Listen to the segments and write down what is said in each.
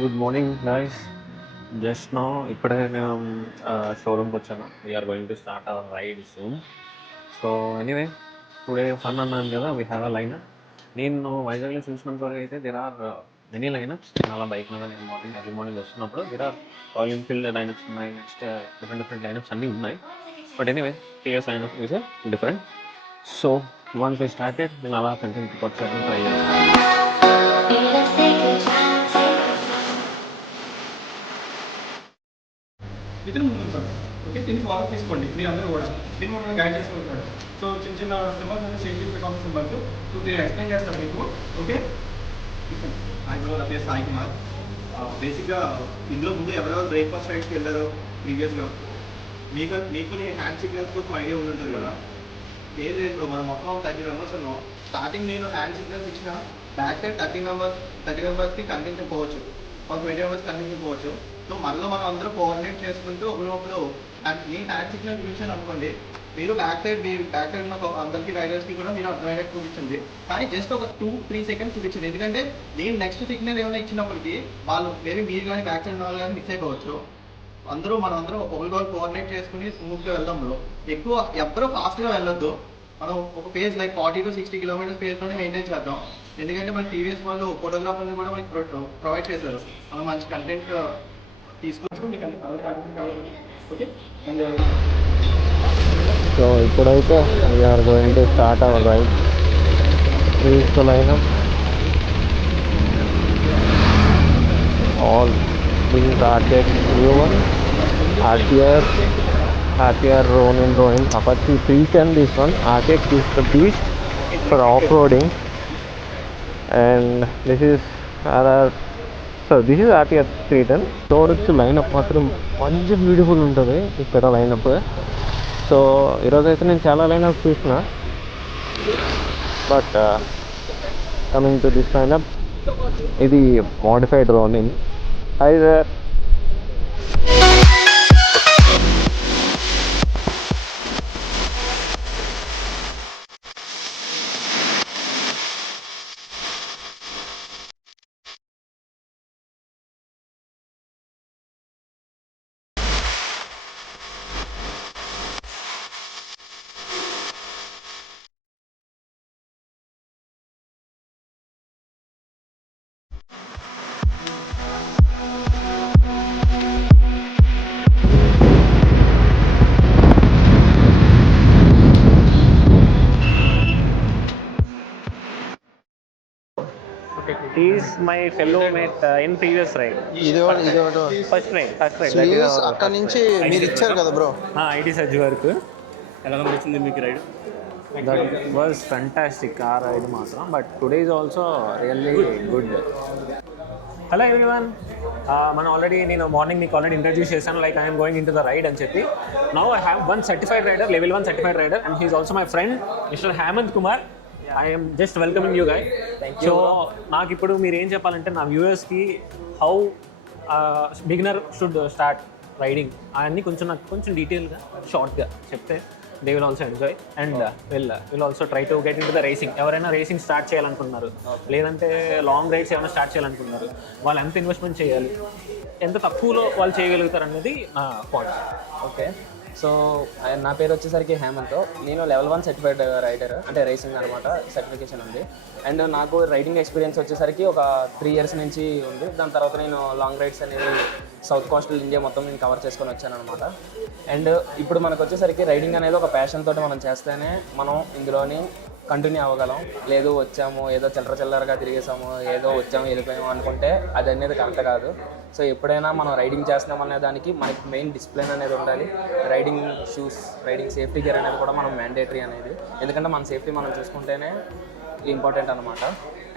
Good morning guys. Just now ఇప్పుడే నేను షోరూమ్కి వచ్చాను. We are going to start our ride soon. So anyway, today fun అన్నాను కదా, వీ హ్యావ్ అ లైన్. నేను వైజాగ్లో చూసినంత వరకు అయితే దేర్ ఆర్ మెనీ లైనప్స్. నేను అలా బైక్ మీద నేను ఎర్లీ మార్నింగ్ వస్తున్నప్పుడు there are Royal Enfield lineups ఉన్నాయి, నెక్స్ట్ డిఫరెంట్ లైనప్స్ అన్నీ ఉన్నాయి. But anyway, TS lineup is different. So once I started నేను అలా కంటిన్యూ వచ్చాను ట్రై చేస్తాను. ఇతను ముందు ఉంటాడు. ఓకే, దీన్ని ఫాలో తీసుకోండి మీరు అందరూ కూడా. దీన్ని మనం గైడ్ చేసుకుంటాడు. సో చిన్న చిన్న సింబల్స్ అంటే సేఫ్టీ ప్రికాషన్ సింబల్స్. సో నేను ఎక్స్ప్లెయిన్ చేస్తాను మీకు. ఓకే, ఇప్పుడు నా పేరు సాయి కుమార్. బేసిక్గా ఇందులో ముందు ఎవరెవరు బ్రేక్ఫాస్ట్ రైడ్స్కి వెళ్ళారో ప్రీవియస్గా మీకు నేను హ్యాండ్ సిగ్నల్స్ కోసం ఐడియా ఉంటుంది కదా. ఏం లేదు, మనం మొత్తం 30 మెంబర్స్ ఉన్నాం. స్టార్టింగ్ నేను హ్యాండ్ సిగ్నల్స్ ఇచ్చిన బ్యాక్ సైడ్ 30 మెంబర్స్కి కనిపించకపోవచ్చు, ఒక 20 మెంబర్స్ కనిపించకపోవచ్చు. సో మనలో మనం అందరూ కోఆర్డినేట్ చేసుకుంటూ ఒకప్పుడు నేను హ్యాండ్ సిగ్నల్ చూపించాను అనుకోండి, మీరు బ్యాక్ సైడ్ ఉన్న అందరికీ రైడర్స్కి కూడా మీరు అర్థమయ్యేట్టు చూపించండి. కానీ జస్ట్ ఒక 2-3 సెకండ్స్ చూపించండి. ఎందుకంటే నేను నెక్స్ట్ సిగ్నల్ ఏమైనా ఇచ్చినప్పటికీ వాళ్ళు మేబీ మీరు కానీ బ్యాక్ సైడ్ వాళ్ళు కానీ మిస్ అయిపోవచ్చు. మనం అందరూ ఒకరికొకరు కోఆర్డినేట్ చేసుకుని స్మూత్గా వెళ్దాం. ఎక్కువ ఎవ్వరూ ఫాస్ట్గా వెళ్ళొద్దు. మనం ఒక పేజ్ లైక్ 40 to 60 కిలోమీటర్స్ పేజ్లోనే మెయింటైన్ చేద్దాం. ఎందుకంటే మన టీవీఎస్ వాళ్ళు ఫోటోగ్రాఫర్ని కూడా మనకి ప్రొవైడ్ చేశారు. మనం మంచి కంటెంట్ తీసుకొచ్చి మీకు ఓకే. సో ఇప్పుడైతే we are going to start our ride. Is the lineup. All being started. New one, RTR Ronin, Apache 310. This one RTX is the beast for off-roading, and this is RTR 310. Storage lineup మాత్రం మంచి beautiful ఉంటుంది ఇక్కడ lineup. So ఈరోజైతే నేను చాలా lineup చూసిన, but coming to this lineup, ఇది modified Ronin. Hi there. He is my fellow mate in previous ride. First ride అక్కడ నుంచి మీరు ఇచ్చారు కదా బ్రో, ఐటీ సర్జ్ వరకు. ఎలా నచ్చింది మీకు రైడ్? దట్ వాజ్ ఫంటాస్టిక్ ఆ రైడ్ మాత్రం. But today is also really good. Hello everyone, నేను మార్నింగ్ మీకు ఆల్రెడీ ఇంట్రడ్యూస్ చేశాను, like I'm going into the ride అని చెప్పి. Now I have one certified rider, level 1 certified rider, and he's also my friend mister Hemanth Kumar. I'm just welcoming you guy. So నాకు ఇప్పుడు మీరు ఏం చెప్పాలంటే నా వ్యూవర్స్కి how beginner should start riding అవన్నీ నాకు కొంచెం డీటెయిల్గా షార్ట్గా చెప్తే they will also enjoy and will also try to get in to the racing. ఎవరైనా రేసింగ్ స్టార్ట్ చేయాలనుకుంటున్నారు, లేదంటే లాంగ్ రైడ్స్ ఏమైనా స్టార్ట్ చేయాలనుకుంటున్నారు, వాళ్ళు ఎంత ఇన్వెస్ట్మెంట్ చేయాలి, ఎంత తక్కువలో వాళ్ళు చేయగలుగుతారు అన్నది నా పాయింట్. ఓకే. సో నా పేరు వచ్చేసరికి హేమంత్. నేను లెవెల్ 1 సర్టిఫైడ్ రైడర్, అంటే రేసింగ్ అనమాట, సర్టిఫికేషన్ ఉంది. అండ్ నాకు రైడింగ్ ఎక్స్పీరియన్స్ వచ్చేసరికి ఒక 3 years నుంచి ఉంది. దాని తర్వాత నేను లాంగ్ రైడ్స్ అనేవి సౌత్ కోస్టల్ ఇండియా మొత్తం నేను కవర్ చేసుకొని వచ్చాను అనమాట. అండ్ ఇప్పుడు మనకు వచ్చేసరికి రైడింగ్ అనేది ఒక ప్యాషన్ తోటి మనం చేస్తేనే మనం ఇందులోని కంటిన్యూ అవ్వగలం. లేదు వచ్చాము ఏదో చిల్లరగా తిరిగేసాము, ఏదో వచ్చాము వెళ్ళిపోయాము అనుకుంటే అది అనేది కరెక్ట్ కాదు. సో ఎప్పుడైనా మనం రైడింగ్ చేస్తున్నామనే దానికి మనకి మెయిన్ డిసిప్లిన్ అనేది ఉండాలి. Riding shoes, riding safety gear అనేది కూడా మనం మ్యాండేటరీ అనేది, ఎందుకంటే మన సేఫ్టీ మనం చూసుకుంటేనే ఇంపార్టెంట్ అనమాట.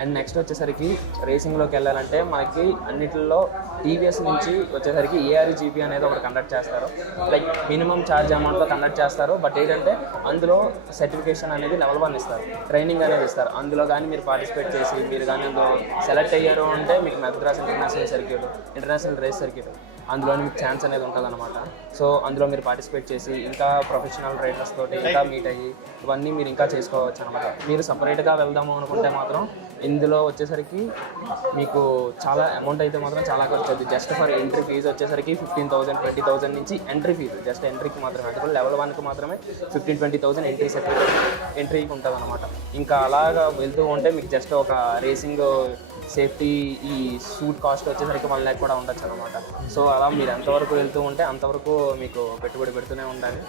అండ్ నెక్స్ట్ వచ్చేసరికి రేసింగ్లోకి వెళ్ళాలంటే మనకి అన్నిటిలో టీవీఎస్ నుంచి వచ్చేసరికి ARGP అనేది ఒకటి కండక్ట్ చేస్తారు. లైక్ మినిమం ఛార్జ్ అమౌంట్లో కండక్ట్ చేస్తారు. బట్ ఏంటంటే అందులో సర్టిఫికేషన్ అనేది లెవెల్ 1 ఇస్తారు, ట్రైనింగ్ అనేది ఇస్తారు. అందులో కానీ మీరు పార్టిసిపేట్ చేసి మీరు కానీ అందులో సెలెక్ట్ అయ్యారు అంటే మీకు మద్రాస్ ఇంటర్నేషనల్ రేస్ సర్క్యూట్ అందులో మీకు ఛాన్స్ అనేది ఉంటుంది అనమాట. సో అందులో మీరు పార్టిసిపేట్ చేసి ఇంకా ప్రొఫెషనల్ రైడర్స్ తోటి ఇంకా మీట్ అయ్యి ఇవన్నీ మీరు ఇంకా చేసుకోవచ్చు అనమాట. మీరు సపరేట్గా వెళ్దాము అనుకుంటే మాత్రం ఇందులో వచ్చేసరికి మీకు చాలా అమౌంట్ అయితే మాత్రం చాలా ఖర్చు అవుతుంది. జస్ట్ ఫర్ ఎంట్రీ ఫీజు వచ్చేసరికి 15,000 20,000 నుంచి ఎంట్రీ ఫీజు, జస్ట్ ఎంట్రీకి మాత్రమే. అంటే కూడా లెవెల్ 1కి మాత్రమే 15-20,000 ఎంట్రీ సర్టిఫికేట్ ఎంట్రీకి ఉంటుంది అనమాట. ఇంకా అలాగా వెళ్తూ ఉంటే మీకు జస్ట్ ఒక రేసింగ్ సేఫ్టీ ఈ సూట్ కాస్ట్ వచ్చేసరికి 1 lakh కూడా ఉండొచ్చు అనమాట. సో అలా మీరు ఎంతవరకు వెళ్తూ ఉంటే అంతవరకు మీకు పెట్టుబడి పెడుతూనే ఉండాలి,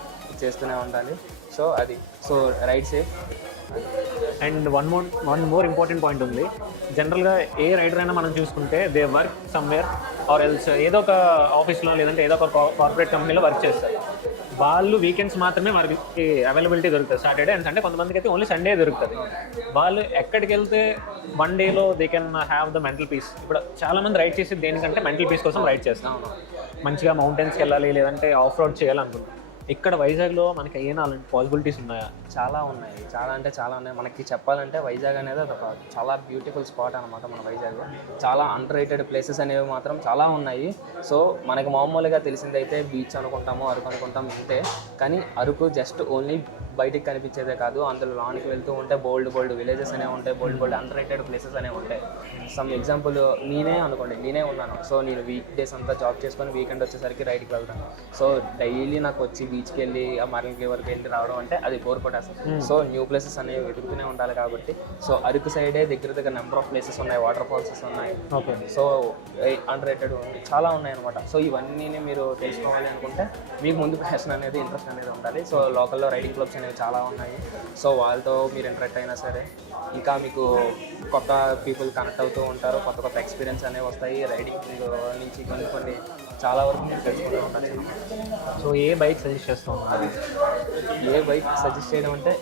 చేస్తూనే ఉండాలి. సో అది so ride safe. And one more important point ఉంది. జనరల్గా ఏ రైడర్ అయినా మనం చూసుకుంటే they work somewhere or else ఏదో ఒక ఆఫీస్లో లేదంటే ఏదో ఒక కార్పొరేట్ కంపెనీలో వర్క్ చేస్తారు. వాళ్ళు వీకెండ్స్ మాత్రమే వారికి అవైలబిలిటీ దొరుకుతుంది, సాటర్డే అండ్ సండే. కొంతమందికి అయితే ఓన్లీ సండే దొరుకుతుంది. వాళ్ళు ఎక్కడికి వెళ్తే 1 dayలో they can have the mental peace. ఇప్పుడు చాలామంది రైడ్ చేసి దేనికంటే మెంటల్ పీస్ కోసం రైడ్ చేస్తాం. మంచిగా మౌంటైన్స్కి వెళ్ళాలి లేదంటే ఆఫ్ రోడ్ చేయాలనుకుంటాం. ఇక్కడ వైజాగ్లో మనకి ఏమైనా అలాంటి పాసిబిలిటీస్ ఉన్నాయా? చాలా ఉన్నాయి, చాలా అంటే చాలా ఉన్నాయి. మనకి చెప్పాలంటే వైజాగ్ అనేది అదొక చాలా బ్యూటిఫుల్ స్పాట్ అనమాట. మన వైజాగ్ చాలా అండర్ రేటెడ్ ప్లేసెస్ అనేవి మాత్రం చాలా ఉన్నాయి. సో మనకి మామూలుగా తెలిసిందైతే బీచ్ అనుకుంటాము, అరకు అనుకుంటాం ఇంతే. కానీ అరకు జస్ట్ ఓన్లీ బయటికి కనిపించేదే కాదు, అందులో లాన్కి వెళ్తూ ఉంటే బోల్డ్ విలేజెస్ అనేవి ఉంటాయి, బోల్డ్ అండర్ రేటెడ్ ప్లేసెస్ అనేవి ఉంటాయి. సమ్ ఎగ్జాంపుల్ నేనే అనుకోండి, నేనే ఉన్నాను. సో నేను వీక్ డేస్ అంతా జాబ్ చేసుకొని వీకెండ్ వచ్చేసరికి రైడ్కి వెళ్తాను. సో డైలీ నాకు వచ్చి బీచ్కి వెళ్ళి ఆ మరలికి వరకు వెళ్ళి రావడం అంటే అది బోర్ కొట్టేస్తుంది. సో న్యూ ప్లేసెస్ అనేవి వెతుకుతూనే ఉండాలి కాబట్టి సో అరకు సైడే దగ్గర నెంబర్ ఆఫ్ ప్లేసెస్ ఉన్నాయి, వాటర్ ఫాల్సెస్ ఉన్నాయి. ఓకే. సో అండర్ రేటెడ్ చాలా ఉన్నాయి అనమాట. సో ఇవన్నీ మీరు తెలుసుకోవాలి అనుకుంటే మీకు ముందు ప్యాషన్ అనేది, ఇంట్రెస్ట్ అనేది ఉండాలి. సో లోకల్లో రైడింగ్ క్లబ్స్ అనేవి చాలా ఉన్నాయి. సో వాళ్ళతో మీరు ఇంటరాక్ట్ అయినా సరే ఇంకా మీకు కొత్త పీపుల్ కనెక్ట్ అవుతూ ఉంటారు, కొత్త ఎక్స్పీరియన్స్ అనేవి వస్తాయి. రైడింగ్ నుంచి కొన్ని చాలా వరకు మీరు తెలుసుకుంటూ ఉంటారు. సో ఏ బైక్ సజెస్ట్ చేస్తాం? ఏ బైక్ సజెస్ట్ చేయడం అంటే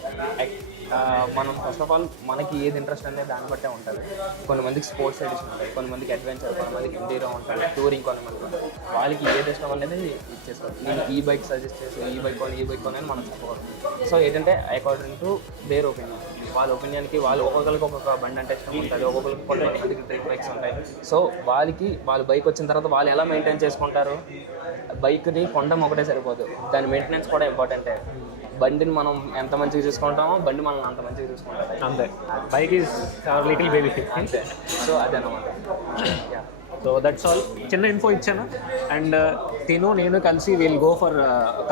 మనం ఫస్ట్ ఆఫ్ ఆల్ మనకి ఏది ఇంట్రెస్ట్ అనేది దాన్ని బట్టే ఉంటుంది. కొంతమందికి స్పోర్ట్స్ ఎడిషన్ ఉంటాయి, కొంతమందికి అడ్వెంచర్, కొంతమందికి ఎండీరో ఉంటుంది, టూరింగ్ కొంతమంది ఉంటుంది. వాళ్ళకి ఏది ఇష్టం అనేది ఇచ్చేస్తారు. నేను ఈ బైక్ సజెస్ట్ చేసి ఈ బైక్ అని మనం చెప్పకూడదు. సో ఏంటంటే అకార్డింగ్ టు దేర్ ఒపీనియన్, వాళ్ళ ఒపీనియన్కి వాళ్ళు ఒక్కొక్కరికి ఒక్కొక్క బండి అంటే ఇష్టం ఉంటుంది, ఒక్కొక్కరికి కొంతమందికి ట్రిక్ బైక్స్ ఉంటాయి. సో వాళ్ళ బైక్ వచ్చిన తర్వాత వాళ్ళు ఎలా మెయింటైన్ చేసుకుంటారు, బైక్ని కొనడం ఒకటే సరిపోదు, దాని మెయింటెనెన్స్ కూడా ఇంపార్టెంటే. బండిని మనం ఎంత మంచిగా చూసుకుంటామో బండి మనం అంత మంచిగా చూసుకుంటాం అంతే. బైక్ ఈజ్ లిటిల్ బేబీ అంతే. సో అదనమాట. So that's all. చిన్న ఇన్ఫో ఇచ్చాను. అండ్ నేను కలిసి విల్ గో ఫర్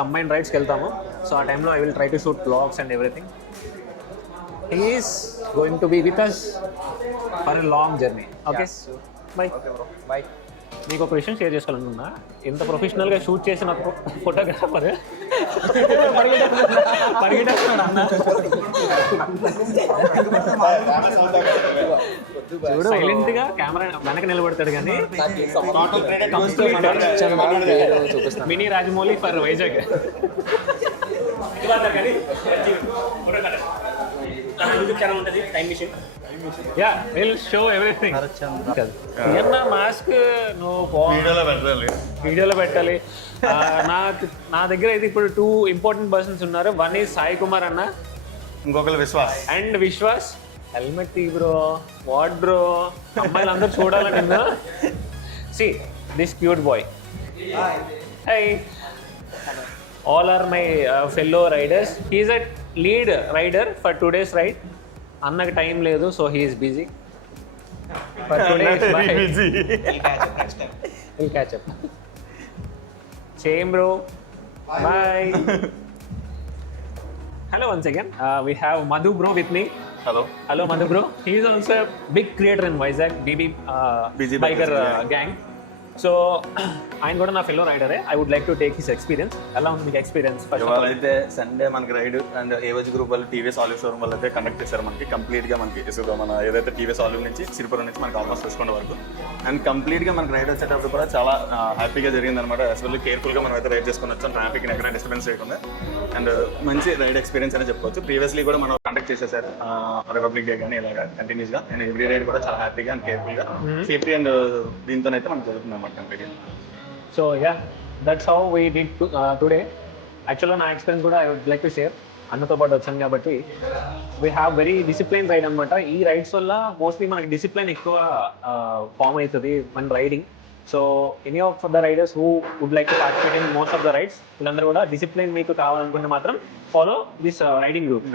కంబైన్డ్ రైడ్స్కి వెళ్తాము. సో ఆ టైంలో I will try to shoot vlogs and everything. He is going to be with us for a long journey. Okay bye. Okay bro, bye. మీకు ఒక విషయం షేర్ చేసుకోవాలనుకున్నా. ఇంత ప్రొఫెషనల్గా షూట్ చేసిన ఫోటోగ్రాఫర్ పరిగెట్టేస్తున్నాడు అన్న. చూడు, సైలెంట్గా కెమెరా వెనక నిలబడతాడు కానీ mini Rajamouli for Vizag. Yeah will show everything. Mask నువ్వు వీడియోలో పెట్టాలి. నా దగ్గర అయితే ఇప్పుడు 2 ఇంపార్టెంట్ పర్సన్స్ ఉన్నారు. వన్ ఈజ్ సాయి కుమార్ అన్న, ఇంకొకరు విశ్వాస్. అండ్ విశ్వాస్. హెల్మెట్ తీ బ్రో. వాట్ బ్రో, అమ్మాయిలు అందరూ చూడాలని నిన్ను. See this cute boy. Hi, all are my fellow riders. He is a lead rider for today's ride. అన్నకి టైం లేదు, so he is busy for today. We'll catch up. Same bro. Bye. Hello once again. We have Madhu bro with me. Hello Madhu bro. He is also a big creator in Vizag, BB Biker gang. So ఆయన కూడా నా fellow రైడరే. I would like to take his experience. ఎలా ఉంది మీకు experience? ఇవాళ అయితే Sunday మనకి రైడ్ అండ్ ఏవజ్ గ్రూప్ వాళ్ళు టీవీఎస్ ఆలివ్ షోరూమ్ వాళ్ళు అయితే కండక్ట్ చేశారు మనకి కంప్లీట్గా. మనకి మన ఏదైతే టీవీఎస్ ఆలివ్ నుంచి సిరిపురం నుంచి మనకి ఆల్మోస్ట్ చూసుకునే వరకు అండ్ కంప్లీట్గా మనకి రైడ్ వచ్చేటప్పుడు కూడా చాలా హ్యాపీగా జరిగింది అనమాట. అసలు కేర్ఫుల్గా మనం అయితే రైడ్ చేసుకొని వచ్చాం, ట్రాఫిక్ ఎక్కడ డిస్టర్బెన్స్ చేయకుండా. అండ్ మంచి రైడ్ ఎక్స్పీరియన్స్ అని చెప్పుకోవచ్చు. ప్రీవియస్లీ కూడా మనం కండక్ట్ చేసేసారు రిపబ్లిక్ డే కానీ ఇలాగా కంటిన్యూస్గా. అండ్ ఎవ్రీ రైడ్ కూడా చాలా హ్యాపీగా అండ్ కేర్ఫుల్గా సేఫ్టీ అండ్ దీంతోనైతే మనకు జరుగుతుంది అనమాట కంప్లీట్గా. So yeah, that's how we did today. యాక్చువల్గా నా ఎక్స్పీరియన్స్ కూడా I would like to share. అన్నతో పాటు వచ్చాను కాబట్టి we have very discipline ride అనమాట. ఈ రైడ్స్ వల్ల మోస్ట్లీ మనకి డిసిప్లైన్ ఎక్కువ ఫామ్ అవుతుంది మన riding. So any of the riders who would like to participate in most of the rides, వీళ్ళందరూ కూడా డిసిప్లైన్ మీకు కావాలనుకుంటే మాత్రం follow this riding group.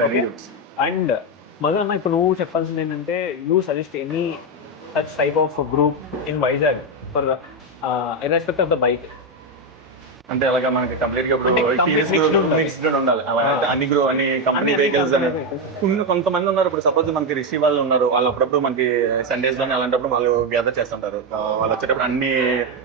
And Madhu అన్న, ఇప్పుడు నువ్వు చెప్పాల్సింది ఏంటంటే you suggest any such type of group in Vizag for irrespect of the bike. అంటే అలాగా మనకి కంప్లీట్ గా అంటే complete mixed ఉండాలి. మిక్స్డ్ ఉండాలి. అలా అయితే అన్ని కంపెనీ వెహికల్స్ అని కొంతమంది ఉన్నారు. ఇప్పుడు సపోజ్ మనకి రిషి వాళ్ళు ఉన్నారు, వాళ్ళు అప్పుడప్పుడు మనకి సండేస్ లోనే అలాంటప్పుడు వాళ్ళు గ్యాదర్ చేస్తుంటారు. వాళ్ళు వచ్చేటప్పుడు అన్ని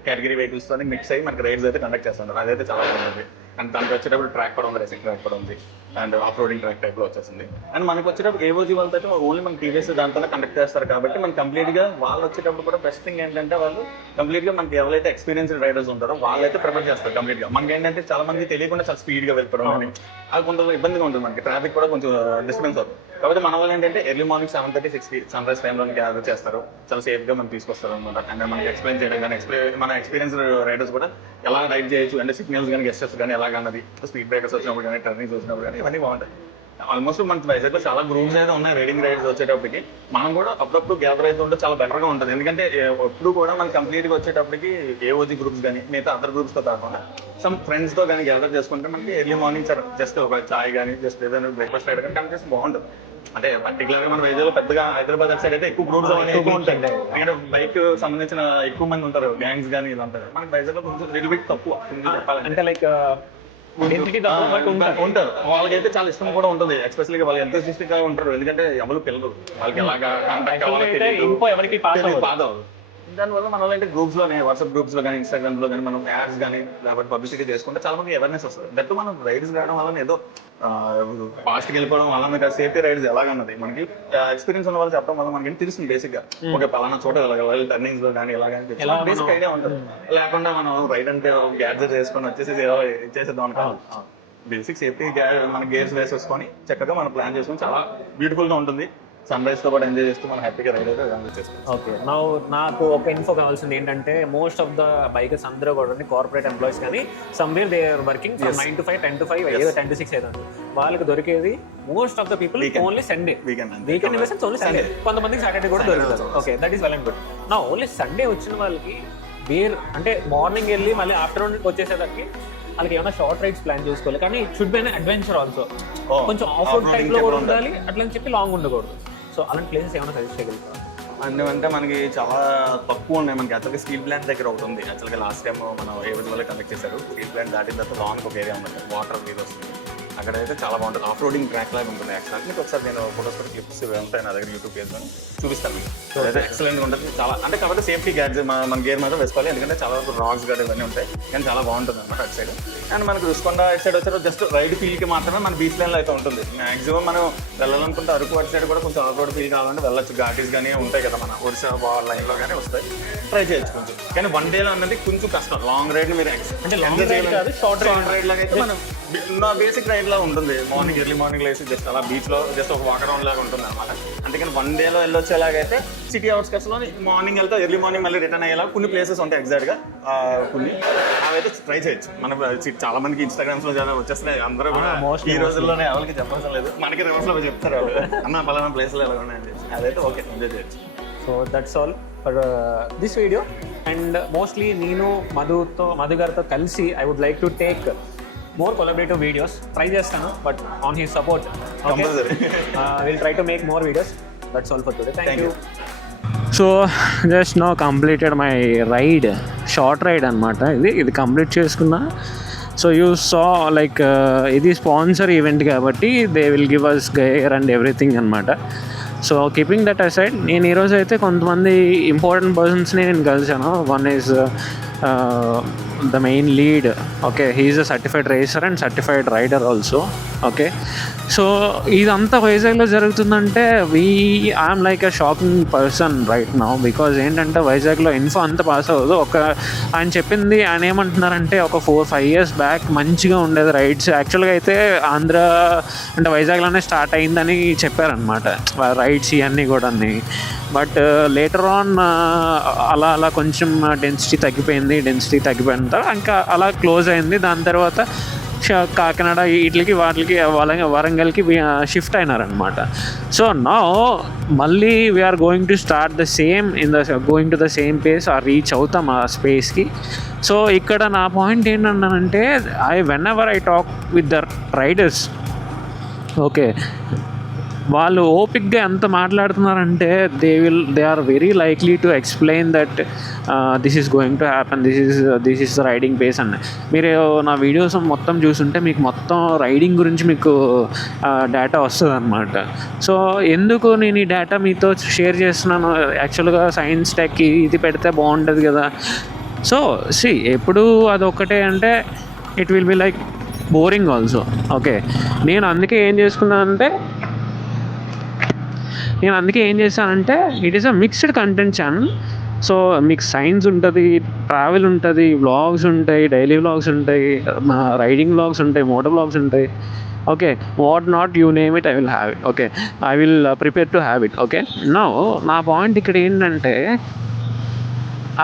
కేటగిరీ వెహికల్స్ తో మిక్స్ అయ్యి మనకి రైడ్స్ అయితే కండక్ట్ చేస్తుంటారు. అదైతే చాలా బాగుంది. అండ్ దానికి వచ్చేటప్పుడు ట్రాక్ కూడా ఉంది, రేసింగ్ ట్రాక్ కూడా ఉంది, and off roading track type లో వచ్చేసింది. అండ్ మనకి వచ్చేటప్పుడు ఏఓజీ వాళ్ళతో అయితే ఓన్లీ మన టీవీఎస్ దాంతో కండక్ట్ చేస్తారు కాబట్టి మనం కంప్లీట్ గా వాళ్ళు వచ్చేటప్పుడు కూడా బెస్ట్ థింగ్ ఏంటంటే వాళ్ళు కంప్లీట్ గా మనకి ఎవరైతే ఎక్స్పీరియన్స్డ్ రైడర్స్ ఉంటారో వాళ్ళైతే ప్రిఫర్ చేస్తారు కంప్లీట్ గా. మనకి ఏంటంటే చాలా మంది తెలియకుండా చాలా స్పీడ్ గా వెళ్ళిపోవడం అని అది కొంచెం ఇబ్బందిగా ఉంటుంది, మనకి ట్రాఫిక్ కూడా కొంచెం డిస్టర్బెన్స్ అవుతుంది. కాబట్టి మన వాళ్ళు ఏంటంటే ఎర్లీ మార్నింగ్ 7:30, 6 సన్ రైజ్ టైంలో గ్యాదర్ చేస్తారు, చాలా సేఫ్ గా మనం తీసుకొస్తారు అనమాట. అండ్ మనకి ఎక్స్ప్లెయిన్ చేయడం కానీ మన ఎక్స్పీరియన్స్ రైడర్స్ కూడా ఎలా రైడ్ చేయొచ్చు అంటే సిగ్నల్స్ కానీ గెస్టర్స్ కానీ ఎలాగన్నది, స్పీడ్ బ్రేకర్స్ వచ్చినప్పుడు కానీ టర్నింగ్స్ వచ్చినప్పుడు కానీ ఇవన్నీ బాగుంటాయి. ఆల్మోస్ట్ మనకి వైజాగ్ లో చాలా గ్రూప్స్ అయితే ఉన్నాయి రైడింగ్ రైడ్స్ వచ్చేటప్పటికి. మనం కూడా అప్పుడప్పుడు గ్యాదర్ అయితే ఉంటే చాలా బెటర్ గా ఉంటుంది. ఎందుకంటే ఎప్పుడు కూడా మనం కంప్లీట్ గా వచ్చేటప్పటికి ఏఓజీ గ్రూప్స్ కానీ మిగతా అదర్ గ్రూప్స్ తో కాకుండా సమ్ ఫ్రెండ్స్ తో కానీ గ్యాదర్ చేసుకుంటే మనకి ఎర్లీ మార్నింగ్ జస్ట్ ఒక చాయ్ కానీ జస్ట్ ఏదైనా బ్రేక్ఫాస్ట్ రైడ్ కానీ కంప్లీట్ బాగుంటుంది. అంటే పర్టికులర్ గా మన వైజాగ్ లో పెద్దగా హైదరాబాద్ సైడ్ అయితే ఎక్కువ గ్రూప్స్ ఎక్కువ ఉంటాయి. ఎందుకంటే బైక్ సంబంధించిన ఎక్కువ మంది ఉంటారు, గ్యాంగ్స్ కానీ ఇలా ఉంటారు. మనకి వైజాగ్ లో కొంచెం లిటిల్ బిట్ తక్కువ చెప్పాలంటే. అంటే లైక్ ఉంటారు. వాళ్ళకైతే చాలా ఇష్టం కూడా ఉంటుంది, ఎస్పెషల్లీ వాళ్ళు ఎంతూసిస్టిక్ గా ఉంటారు. ఎందుకంటే ఎవరు పిల్లలు వాళ్ళకి ఎలాగా కాంటాక్ట్ ఎవరికి పాస్ అవ్వదు. దానివల్ల మనం అంటే గ్రూప్స్ లోనే వాట్సాప్ గ్రూప్స్ లో కానీ ఇన్స్టాగ్రామ్ లో కానీ మనం యాడ్స్ కానీ లేకపోతే పబ్లిసిటీ చేసుకుంటే చాలా మంది అవేర్నెస్ వస్తుంది. దట్ మనం రైడ్స్ రావడం వల్ల ఏదో ఫాస్ట్ గా వెళ్ళిపోవడం వల్ల సేఫ్టీ రైడ్స్ ఎలాగన్నది మనకి ఎక్స్పీరియన్స్ ఉన్న వాళ్ళు చెప్పడం వల్ల మనకి తెలుస్తుంది బేసిక్ గా. ఓకే పలానా చోట టర్నింగ్స్ లో కానీ ఎలాగని బేసిక్ ఐడియా ఉంటుంది. లేకుండా మనం రైడ్ అంటే గ్యాడ్జెట్ చేసుకొని వచ్చేసి ఇచ్చేసేద్దాం అనుకోవాలి. బేసిక్ సేఫ్టీ మన గేర్స్ వేసేసుకొని చక్కగా మనం ప్లాన్ చేసుకొని చాలా బ్యూటిఫుల్ గా ఉంటుంది. సన్ రైజ్ తో పాటు ఎంజాయ్ చేస్తూ మనం హ్యాపీగా రైడ్ అయితే ఎంజాయ్ చేస్తాం. ఓకే, నాకు ఒక ఇన్ఫో కావాల్సింది ఏంటంటే మోస్ట్ ఆఫ్ ద బైకర్స్ అందరూ కూడా కార్పొరేట్ ఎంప్లాయీస్ కానీ somewhere they are working 9 to 5, 10 to 5, 10 to 6 అయితే వాళ్ళకి దొరికేది most of the people only Sunday weekend invest only Sunday. కొంతమందికి సాటర్డే కూడా దొరుకుతుంది. Okay, that is well and good. నా ఓన్లీ సండే వచ్చిన వాళ్ళకి అంటే మార్నింగ్ వెళ్ళి మళ్ళీ ఆఫ్టర్నూన్ వచ్చేసేదానికి వాళ్ళకి ఏమైనా షార్ట్ రైడ్స్ ప్లాన్ చేసుకోవాలి. కానీ it should be an adventure also. కొంచెం ఆఫ్ రోడ్ టైప్ లో కూడా ఉండాలి, అట్లా అని చెప్పి లాంగ్ ఉండకూడదు. సో అలాంటి ప్లేసెస్ ఏమైనా సజెస్ట్ చేయగలుగుతారు? అంటే మనకి చాలా తక్కువ ఉన్నాయి. మనకి యాక్చువల్గా స్టీల్ ప్లాంట్ దగ్గర ఒకటి ఉంది. యాక్చువల్గా లాస్ట్ టైం మనం ఏ వల్ల కండక్ట్ చేశారు. స్టీల్ ప్లాంట్ దాటిన తర్వాత లాంగ్ ఒక ఏరియా ఉంది, వాటర్ వీల్ వస్తుంది. అక్కడైతే చాలా బాగుంటుంది, ఆఫ్ రోడింగ్ ట్రాక్ లాగా ఉంటుంది. యాక్చువల్ మీకు ఒకసారి నేను ఫోటోస్ కూడా క్లిప్స్ ఉంటాయి నా దగ్గర యూట్యూబ్ పేజ్ అని చూపిస్తాను మీకు. అదైతే ఎక్సలెంట్ ఉంటుంది చాలా. అంటే కాబట్టి సేఫ్టీ గ్యాడ్జెట్ మన గేర్ మీద వేసుకోవాలి, ఎందుకంటే చాలా వరకు రాక్స్ గడ్ ఇవన్నీ ఉంటాయి. కానీ చాలా బాగుంటుంది అనమాట అటు సైడ్. అండ్ మనకు రుషికొండ ఇటు సైడ్ వచ్చారు జస్ట్ రైడ్ ఫీల్కి మాత్రమే మన బీచ్ లైన్లో అయితే ఉంటుంది. మాక్సిమం మనం వెళ్ళాలనుకుంటే అరకు అటు సైడ్ కూడా కొంచెం ఆఫ్ రోడ్ ఫీల్ కావాలంటే వెళ్ళొచ్చు. ఘాటీస్ కానీ ఉంటాయి కదా మన ఒడిశా లైన్లో కానీ వస్తాయి, ట్రై చేయొచ్చు కొంచెం. కానీ వన్ డేలో అన్నది కొంచెం కష్టం. లాంగ్ రైడ్ మీరు అంటే లాంగ్ రైడ్ కాదు, షార్ట్ రైడ్ లాగా అయితే మనం బేసిక్ రైడ్ లా ఉంటుంది. మార్నింగ్ ఎర్లీ మార్నింగ్ లేసి జస్ట్ అలా బీచ్ లో జస్ట్ ఒక వాక్ అరౌండ్ లాగా ఉంటుంది అనమాట. అందుకని వన్ డేలో వెళ్ళొచ్చేలాగైతే సిటీ అవుట్స్కట్స్ లో మార్నింగ్ వెళ్తే ఎర్లీ మార్నింగ్ మళ్ళీ రిటర్న్ అయ్యేలా కొన్ని ప్లేసెస్ ఉంటాయి ఎగ్జాక్ట్ గా. కొన్ని అవైతే ట్రై చేయొచ్చు. మనం చాలా మందికి ఇన్స్టాగ్రామ్స్ లో వచ్చేస్తున్నాయి. అందరూ కూడా ఈ రోజుల్లోనే ఎవరికి చెప్పడం లేదు, మనకి రివర్స్ లో చెప్తారు అన్న పలానా ప్లేస్ లో ఎలా ఉన్నాయని చెప్పి. అదైతే ఓకే ఎంజాయ్ చేయొచ్చు. So that's all for this video. And mostly నేను మధు గారితో కలిసి I would like to take more collaborative videos. Try చేస్తాను, but on his support. Okay? We'll try to make more videos. That's all for today. Thank you. So just now completed my ride, short ride అనమాట. ఇది complete చేసుకున్నా. So you saw like ఇది sponsor event కాబట్టి they will give us gear and everything అనమాట. So keeping that aside, నేను ఈరోజు అయితే కొంతమంది ఇంపార్టెంట్ పర్సన్స్ని నేను కలిసాను. One is the main lead. Okay, he is a certified racer and certified rider also. Okay, so ఇదంతా వైజాగ్లో జరుగుతుందంటే I'm like a shocking person right now. Because ఏంటంటే వైజాగ్లో ఇన్ఫో అంత పాస్ అవ్వదు. ఆయన చెప్పింది, ఆయన ఏమంటున్నారంటే ఒక 4-5 years బ్యాక్ మంచిగా ఉండేది రైడ్స్. యాక్చువల్గా అయితే ఆంధ్ర అంటే వైజాగ్లోనే స్టార్ట్ అయిందని చెప్పారనమాట రైడ్స్ ఇవన్నీ కూడా. బట్ లేటర్ ఆన్ అలా కొంచెం డెన్సిటీ తగ్గిపోయిన తర్వాత ఇంకా అలా క్లోజ్ అయింది. దాని తర్వాత కాకినాడ వాటికి వరంగల్కి షిఫ్ట్ అయినారనమాట. సో నౌ మళ్ళీ we are going to start the same going to the same pace or reach అవుతాం ఆ స్పేస్కి. సో ఇక్కడ నా పాయింట్ ఏంటంటే whenever I talk with the riders, okay, వాళ్ళు ఓపిక్గా ఎంత మాట్లాడుతున్నారంటే they are very likely to explain that this is going to happen, this is the riding pace అని. మీరు నా వీడియోస్ మొత్తం చూస్తుంటే మీకు మొత్తం రైడింగ్ గురించి మీకు డేటా వస్తుంది అనమాట. సో ఎందుకు నేను ఈ డేటా మీతో షేర్ చేస్తున్నాను, యాక్చువల్గా సైన్స్ టెక్ ఇది పెడితే బాగుంటుంది కదా. సో ఎప్పుడు అదొక్కటే అంటే it will be like boring also. Okay, నేను అందుకే ఏం చేశానంటే it is a mixed content channel. So మీకు సైన్స్ ఉంటుంది, ట్రావెల్ ఉంటుంది, వ్లాగ్స్ ఉంటాయి, డైలీ వ్లాగ్స్ ఉంటాయి, రైడింగ్ వ్లాగ్స్ ఉంటాయి, మోటో వ్లాగ్స్ ఉంటాయి. Okay, what not you name it, I will have it. Okay, I will prepare to have it. Okay, నా point ఇక్కడ ఏంటంటే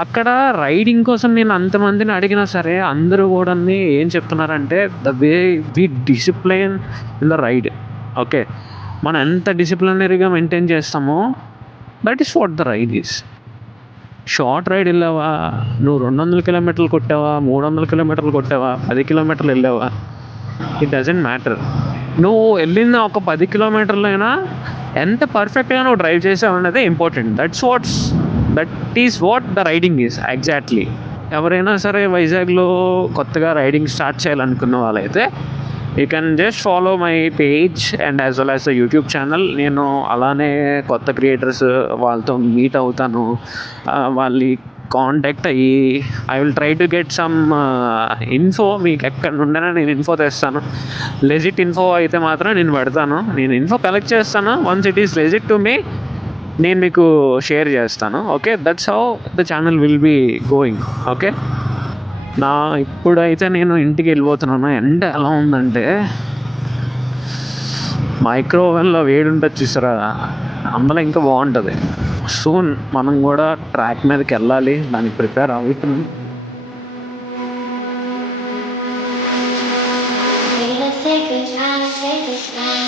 అక్కడ రైడింగ్ కోసం నేను అంతమందిని అడిగినా సరే అందరూ కూడా ఏం చెప్తున్నారంటే the way we discipline in the ride. Okay, మనం ఎంత డిసిప్లినరీగా మెయింటైన్ చేస్తామో that is what the ride is. Short ride వెళ్ళావా, నువ్వు 200 కిలోమీటర్లు కొట్టావా, 300 కిలోమీటర్లు కొట్టావా, 10 కిలోమీటర్లు వెళ్ళావా, ఇట్ డజంట్ మ్యాటర్. నువ్వు వెళ్ళిన ఒక 10 కిలోమీటర్లు అయినా ఎంత పర్ఫెక్ట్గా నువ్వు డ్రైవ్ చేసావు అనేది important. That is what the riding is exactly. ఎవరైనా సరే వైజాగ్లో కొత్తగా రైడింగ్ స్టార్ట్ చేయాలనుకున్న వాళ్ళైతే you can just follow my page and as well as the YouTube channel. నేను అలానే కొత్త క్రియేటర్స్ వాళ్ళతో మీట్ అవుతాను, వాళ్ళని కాంటాక్ట్ అయ్యి I will try to get some info. మీకు ఎక్కడ నుండైనా నేను ఇన్ఫో తెస్తాను. లెజిట్ ఇన్ఫో అయితే మాత్రం నేను పెడతాను. నేను ఇన్ఫో కలెక్ట్ చేస్తాను. Once it is legit to me నేను మీకు షేర్ చేస్తాను. Okay, that's how the channel will be going. Okay, ఇప్పుడైతే నేను ఇంటికి వెళ్ళిపోతున్నాను. ఎండ ఎలా ఉందంటే మైక్రోవేవ్లో వేడి ఉంటుంది చూసారా, అందులో ఇంకా బాగుంటుంది. సూన్ మనం కూడా ట్రాక్ మీదకి వెళ్ళాలి, దానికి ప్రిపేర్ అవుతున్నాం. Say goodbye, say goodbye.